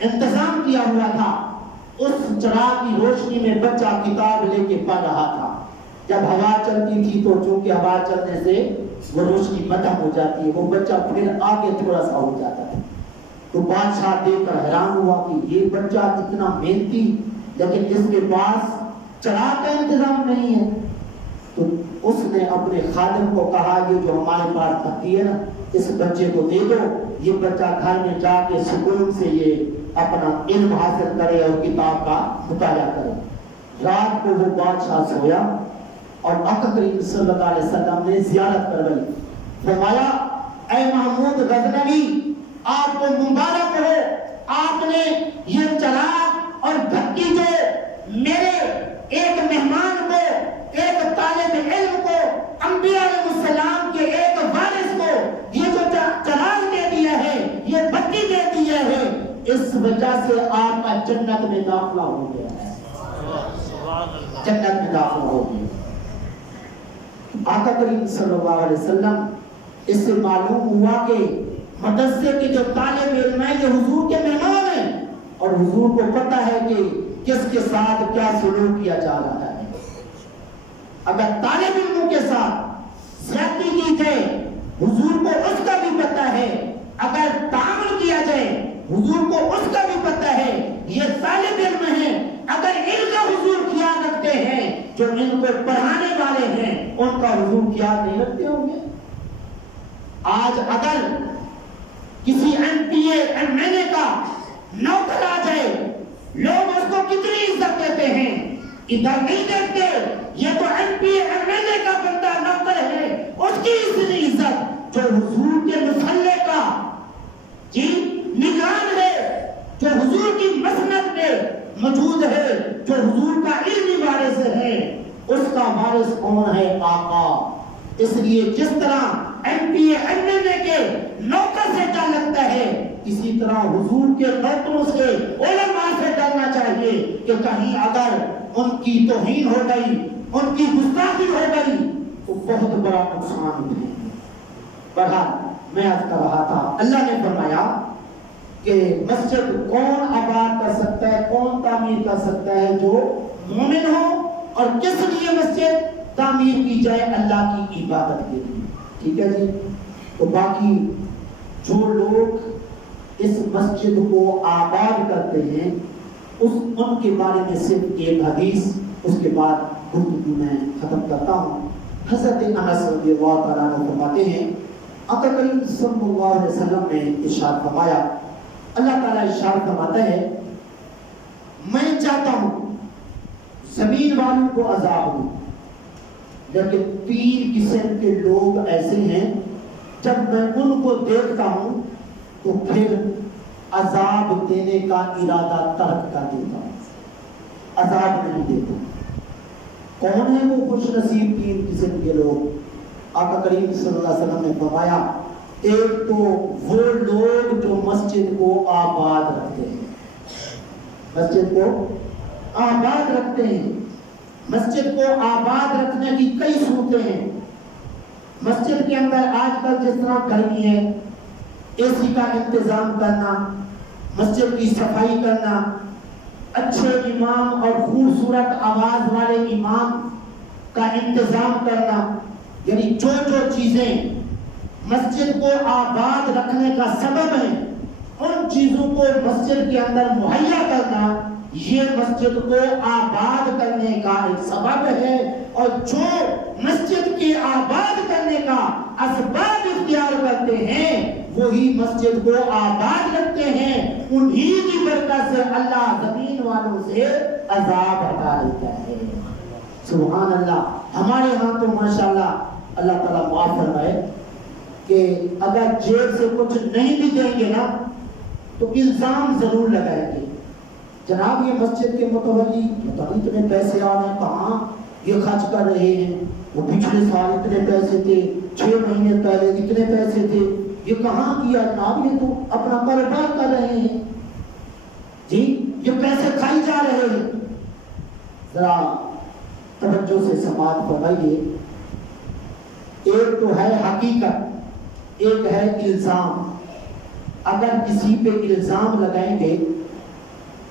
انتظام کیا ہوا تھا، اس چراغ کی روشنی میں بچہ کتاب لے کے پڑھ رہا تھا۔ جب ہوا چلتی تھی تو چونکہ ہوا چلنے سے وہ روشنی ختم ہو جاتی ہے، وہ بچہ پھر آگے تھوڑا سا ہو جاتا تھا۔ تو بادشاہ دیکھ کر حیران ہوا کہ یہ بچہ اتنا محنتی لیکن اس کے پاس چراغ کا انتظام نہیں ہے۔ تو اس نے اپنے خادم کو کہا یہ جو ہمارے پاس بتی ہے نا، اس بچے کو دے دو، یہ بچہ گھر میں جا کے سکون سے یہ اپنا علم حاصل کرے اور کتاب کا مطالعہ کرے۔ رات کو وہ بادشاہ سویا اور آقا کریم صلی اللہ علیہ وسلم نے زیارت کروائی، فرمایا اے محمود غزنوی آپ کو مبارک ہو، آپ نے یہ چراغ اور بھتی جو میرے ایک مہمان کو، ایک طالب علم کو، انبیاء علیہ السلام کے ایک وارث کو یہ جو چراغ دے دیا ہے، یہ بھتی دے دیا ہے، اس وجہ سے آپ کا جنت میں داخلہ ہو گیا ہے، جنت میں داخلہ ہو گیا۔ آقا کریم صلی اللہ علیہ وسلم اس سے معلوم ہوا کہ مدرسے کے جو طالب علم ہیں یہ حضور کے مہمان ہیں، اور حضور کو پتہ ہے کہ کس کے ساتھ کیا سلوک کیا جا رہا ہے۔ اگر طالب علموں کے ساتھ زیادتی کی جائے حضور کو اس کا بھی پتہ ہے، اگر تعامل کیا جائے حضور کو اس کا بھی پتہ ہے۔ یہ طالب علم ہیں، اگر ان کا حضور خیال رکھتے ہیں، جو ان کو پڑھانے والے ہیں ان کا حضور خیال نہیں رکھتے ہوں گے۔ آج اگر کسی M P A M L A کا نوکر آ جائے، لوگ اس کو کتنی عزت دیتے ہیں، ادھر نہیں دیکھتے یہ تو M P A M L A کا بندہ نوکر ہے، اس کی اتنی عزت جو حضور کے مصلح کا جی نگران ہے، جو حضور کی مسند میں موجود ہے، جو حضور کا علمی وارث ہے، اس کا وارث کون ہے؟ آقا۔ اس لیے جس طرح M P A M L A کے نوکر سے ڈر لگتا ہے، اسی طرح حضور کے نوکروں سے، علماء سے ڈرنا چاہیے کہ کہیں اگر ان کی توہین ہو گئی، ان کی گستاخی ہو گئی تو بہت بڑا نقصان ہے۔ بہرحال میں عرض کر رہا تھا، اللہ نے فرمایا کہ مسجد کون آباد کر سکتا ہے، کون تعمیر کر سکتا ہے؟ جو مومن ہو۔ اور کس لیے مسجد تعمیر کی جائے؟ اللہ کی عبادت کے لیے، ٹھیک ہے جی۔ تو باقی جو لوگ اس مسجد کو آباد کرتے ہیں ان کے بارے میں صرف ایک حدیث، اس کے بعد گفتگو میں ختم کرتا ہوں۔ حضرت انس رضی اللہ تعالیٰ عنہ فرماتے ہیں، آقا کریم صلی اللہ علیہ وسلم نے ارشاد فرمایا، اللہ تعالیٰ ارشاد فرماتا ہے میں چاہتا ہوں زمین والوں کو عذاب ہو، لیکن 3 قسم کے لوگ ایسے ہیں جب میں ان کو دیکھتا ہوں تو پھر عذاب دینے کا ارادہ ترک کر دیتا ہوں، عذاب نہیں دیتا۔ کون ہے وہ خوش نصیب 3 قسم کے لوگ؟ آقا کریم صلی اللہ علیہ وسلم نے فرمایا، ایک تو وہ لوگ جو مسجد کو آباد رکھتے ہیں، مسجد کو آباد رکھتے ہیں۔ مسجد کو آباد رکھنے کی کئی صورتیں ہیں۔ مسجد کے اندر آج کل جس طرح گرمی ہے، اے سی کا انتظام کرنا، مسجد کی صفائی کرنا، اچھے امام اور خوبصورت آواز والے امام کا انتظام کرنا، یعنی جو چیزیں مسجد کو آباد رکھنے کا سبب ہے ان چیزوں کو مسجد کے اندر مہیا کرنا، یہ مسجد کو آباد کرنے کا ایک سبب ہے۔ اور جو مسجد کے آباد کرنے کا اسباب اختیار کرتے ہیں وہی مسجد کو آباد رکھتے ہیں، انہی کی برکت سے اللہ زمین والوں سے عذاب ہٹا لیتا ہے۔ سبحان اللہ۔ ہمارے ہاں تو ماشاءاللہ اللہ تعالیٰ معاف فرمائے کہ اگر جیب سے کچھ نہیں بھی دیں گے نا تو الزام ضرور لگائیں گے، جناب یہ مسجد کے متولی پتہ نہیں اتنے پیسے آ رہے ہیں، کہاں یہ خرچ کر رہے ہیں، وہ پچھلے سال اتنے پیسے تھے، 6 مہینے پہلے اتنے پیسے تھے، یہ کہاں کیا جناب، یہ تو اپنا کاروبار کر رہے ہیں جی، یہ پیسے کھائی جا رہے ہیں۔ ذرا توجہ سے سماعت فرمائیے، ایک تو ہے حقیقت، ایک ہے الزام۔ اگر کسی پہ الزام لگائیں گے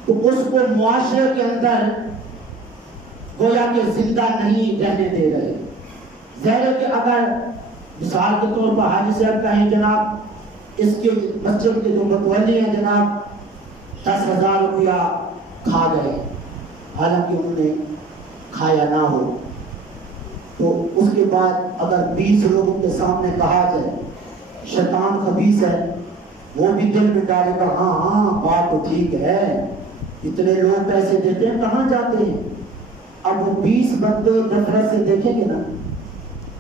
تو اس کو معاشرے کے اندر گویا کہ زندہ نہیں رہنے دے رہے۔ ظاہر ہے کہ اگر مثال کے طور پر حاجی صاحب کہیں جناب اس کے مسجد کے جو متولی ہیں جناب 10,000 روپیہ کھا گئے، حالانکہ انہوں نے کھایا نہ ہو، تو اس کے بعد اگر 20 لوگوں کے سامنے کہا جائے، شیطان خبیث ہے وہ بھی دل میں ڈالے گا ہاں بات تو ٹھیک ہے، اتنے لوگ پیسے دیتے ہیں کہاں جاتے ہیں۔ اب وہ 20 بندے نفرت سے دیکھیں گے نا،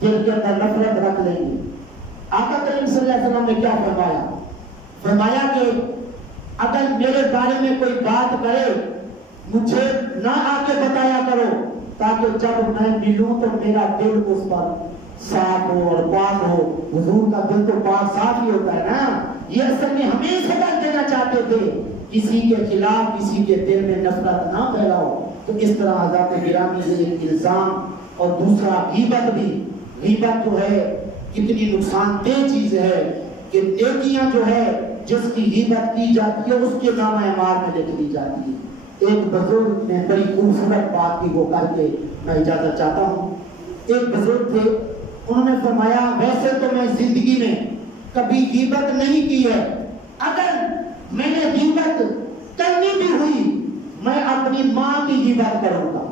دل کے اندر نفرت رکھ لیں گے۔ آقا کریم صلی اللہ علیہ وسلم نے کیا فرمایا؟ فرمایا کہ اگر میرے بارے میں کوئی بات کرے مجھے نہ آ کے بتایا کرو، تاکہ جب میں ملوں تو میرا دل اس پر صاف ہو اور پاک ہو۔ حضور کا دل تو پاک صاف ہی ہوتا ہے نا۔ یہ اصل میں ہمیں سبق دینا چاہتے تھے، کسی کے خلاف کسی کے دل میں نفرت نہ پھیلاؤ۔ تو اس طرح حضرات گرامی سے ایک الزام، اور دوسرا غیبت بھی۔ غیبت جو ہے کتنی نقصان دہ چیز ہے کہ نیکیاں جو ہے جس کی غیبت کی جاتی ہے اس کے نامہ اعمال میں لکھ دی جاتی ہے۔ ایک بزرگ نے بڑی خوبصورت بات کی وہ کر کے میں اجازت چاہتا ہوں۔ ایک بزرگ تھے، انہوں نے فرمایا ویسے تو میں زندگی میں کبھی غیبت نہیں کی ہے، اگر میں نے غیبت کرنی بھی ہوئی میں اپنی ماں کی غیبت کروں گا۔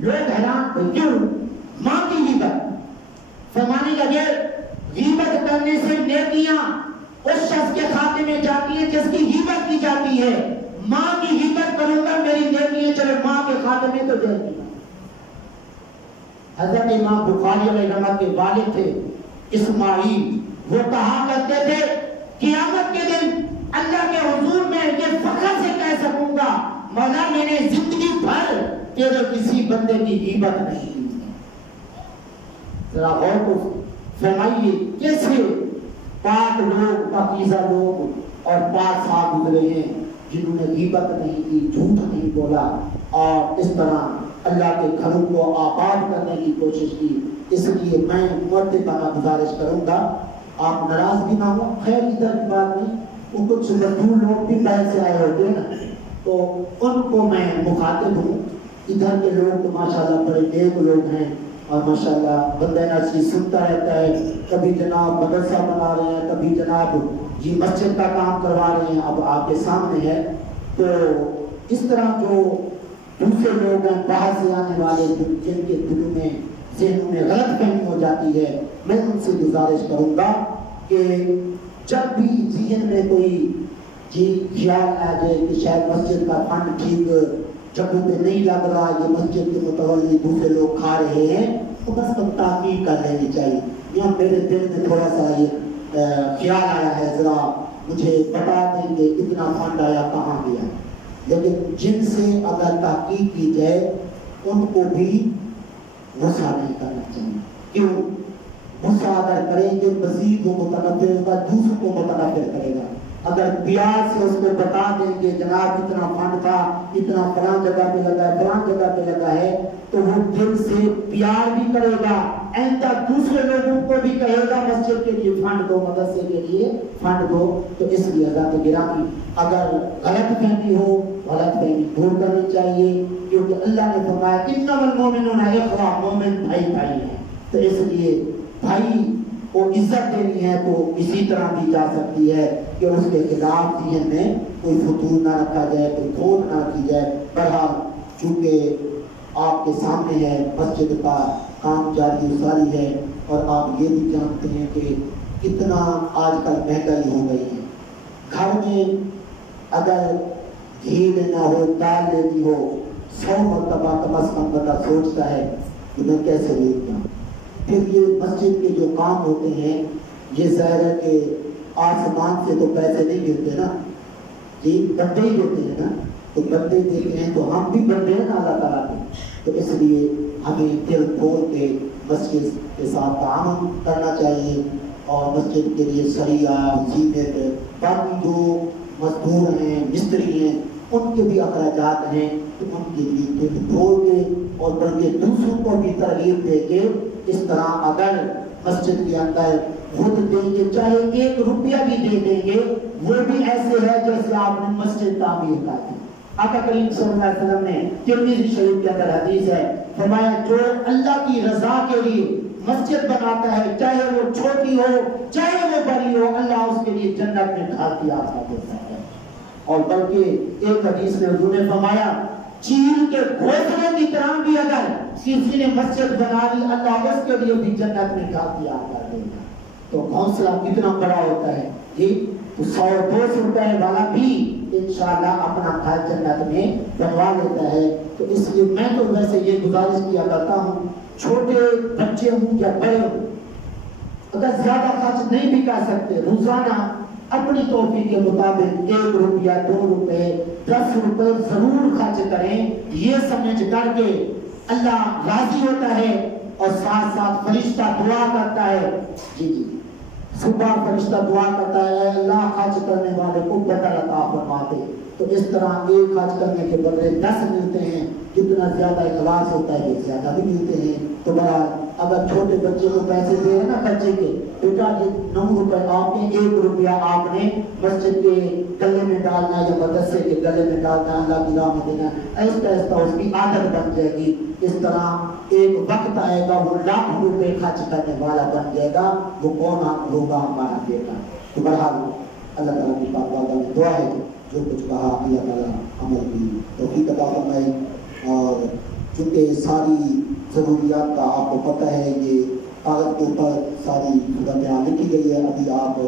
لوگ حیران کیوں ماں کی غیبت؟ فرمانے لگے غیبت کرنے سے نیکیاں اس شخص کے کھاتے میں جاتی ہیں جس کی غیبت کی جاتی ہے، ماں کی غیبت کروں گا میری نیکیاں چلے ماں کے کھاتے میں تو جائے گی۔ حضرت امام بخاری علیہ رحمت کے والد تھے اسماعیل، وہ کہا کرتے تھے قیامت کے دن اللہ کے حضور میں یہ فخر سے کہہ سکوں گا مولا میں نے زندگی بھر تیرے کسی بندے کی غیبت نہیں کی۔ ذرا غور کو فرمائیے کیسے پاک لوگ، پاکیزہ لوگ اور پاک صاحب گزرے ہیں جنہوں نے غیبت نہیں کی، جھوٹ نہیں بولا، اور اس طرح اللہ کے گھروں کو آباد کرنے کی کوشش کی۔ اس لیے میں مرتبہ گزارش کروں گا، آپ ناراض بھی نہ ہو، خیر ادھر کی بات نہیں، وہ کچھ مزدور لوگ بھی باہر سے آئے ہوتے ہیں نا، تو ان کو میں مخاطب ہوں۔ ادھر کے لوگ تو ماشاءاللہ بڑے نیک لوگ ہیں، اور ماشاءاللہ بندہ نصیحت سنتا رہتا ہے، کبھی جناب مدرسہ بنا رہے ہیں، کبھی جناب جی مسجد کا کام کروا رہے ہیں، اب آپ کے سامنے ہے۔ تو اس طرح جو دوسرے لوگ ہیں باہر سے آنے والے جن کے دلوں میں ذہنوں میں غلط فہمی ہو جاتی ہے، میں ان سے گزارش کروں گا کہ جب بھی ذہن میں کوئی جی خیال آ جائے کہ شاید مسجد کا فنڈ ٹھیک جگہوں پہ نہیں لگ رہا، یہ مسجد کے متولی دوسرے لوگ کھا رہے ہیں، تو بس تحقیق کر لینی چاہیے۔ یہاں میرے دل میں تھوڑا سا یہ خیال آیا ہے، ذرا مجھے بتا دیں کہ اتنا فنڈ آیا کہاں گیا، لیکن جن سے اگر تحقیق کی جائے ان کو بھی غصہ نہیں کرنا چاہیے۔ کیوں؟ غصہ اگر کریں گے مزید وہ متنفر ہوگا، دوسروں کو متنفر کرے گا۔ اگر پیار سے اس کو بتا دیں کہ جناب اتنا فنڈ تھا، اتنا فلاں جگہ پہ لگا ہے، فلاں جگہ پہ لگا ہے، تو وہ دل سے پیار بھی کرے گا، آئندہ دوسرے لوگوں کو بھی کہے گا مسجد کے لیے فنڈ دو، مدرسے کے لیے فنڈ دو۔ تو اس لیے حضرات گرامی اگر غلط فہمی ہو، غلط فہمی دور کرنی چاہیے، کیونکہ اللہ نے فرمایا انما المؤمنون اخوہ، مومن بھائی بھائی ہیں۔ تو اس لیے بھائی کو عزت دینی ہے تو اسی طرح دی جا سکتی ہے کہ اس کے خلاف ذہن میں کوئی فتور نہ رکھا جائے، کوئی کھوٹ نہ کی جائے۔ بہرحال چونکہ آپ کے سامنے ہے مسجد کا کام جاری و ساری ہے، اور آپ یہ بھی جانتے ہیں کہ کتنا آج کل مہنگائی ہو گئی ہے۔ گھر میں اگر گھی لینا ہو، دال لینی ہو، 100 مرتبہ کم از کم بندہ سوچتا ہے کہ میں کیسے لے جاؤں۔ پھر یہ مسجد کے جو کام ہوتے ہیں، یہ ظاہر ہے کہ آسمان سے تو پیسے نہیں ملتے نا، جی بندے ہی دیتے ہیں نا، تو بندے دیتے ہیں تو ہم بھی بندے ہیں نا اللہ تعالیٰ کے۔ تو اس لیے ہمیں دل کھول کے مسجد کے ساتھ تعاون کرنا چاہیے، اور مسجد کے لیے سریا، سیمنٹ، باقی جو مزدور ہیں، مستری ہیں، ان کے بھی اخراجات ہیں، تو ان کے لیے دل کھول کے اور بلکہ دوسروں کو بھی ترغیب دے کے اس طرح اگر مسجد کے اندر خود دیں گے، چاہے 1 روپیہ بھی دے دیں گے، وہ بھی ایسے ہے جیسے آپ نے مسجد تعمیر کر دی۔ آقا کریم صلی اللہ علیہ وسلم نے ترمذی شریف کے اندر حدیث ہے، فرمایا جو اللہ کی رضا کے لیے مسجد بناتا ہے، چاہے وہ چھوٹی ہو چاہے وہ بڑی ہو، اللہ اس کے لیے جنت میں گھر تیار کر دیتا ہے۔ اور بلکہ ایک حدیث میں حضور نے فرمایا چیل کے گھونسلے کی طرح بھی اگر کسی نے مسجد بنا لی، اللہ اس کے لیے بھی جنت میں گھر تیار کر دے گا۔ تو گھونسلہ کتنا بڑا ہوتا ہے جی، تو 100-200 روپے والا بھی انشاءاللہ اپنا گھر جنت میں بنوا لیتا ہے۔ تو اس لیے میں تو ویسے یہ گزارش کیا کرتا ہوں، چھوٹے بچے ہوں یا بڑے ہوں، اگر زیادہ خرچ نہیں بھی کر سکتے، روزانہ اپنی توفیق کے مطابق 1 روپیہ 2 روپے 10 روپے ضرور خرچ کریں، یہ سمجھ کر کے اللہ راضی ہوتا ہے، اور ساتھ ساتھ فرشتہ دعا کرتا ہے، جی جی صبح فرشتہ دعا کرتا ہے اللہ خرچ کرنے والے کو بدل عطا فرما دے۔ تو اس طرح ایک خرچ کرنے کے بدلے 10 ملتے ہیں، جتنا زیادہ اخلاص ہوتا ہے زیادہ بھی ملتے ہیں۔ تو بہرحال اگر چھوٹے بچے کو پیسے دے ہیں نا خرچے کے، بیٹا یہ 9 روپے آپ نے 1 روپیہ آپ نے مسجد کے گلے میں ڈالنا یا مدرسے کے گلے میں ڈالنا، اللہ کی راہ میں دینا، ایسا ایسا اس کی عادت بن جائے گی۔ اس طرح ایک وقت آئے گا وہ لاکھ روپے خرچ کرنے والا بن جائے گا، وہ کون ہوگا؟ ہمارا بیٹا۔ تو بہرحال اللہ تعالیٰ کی پاک بارگاہ میں دعا ہے جو کچھ کہا اللہ تعالیٰ عمل کی توفیق عطا فرمائے۔ اور چونکہ ساری ضروریات کا آپ کو پتہ ہے، یہ کاغذ کے اوپر ساری صورتحال لکھی گئی ہے، ابھی آپ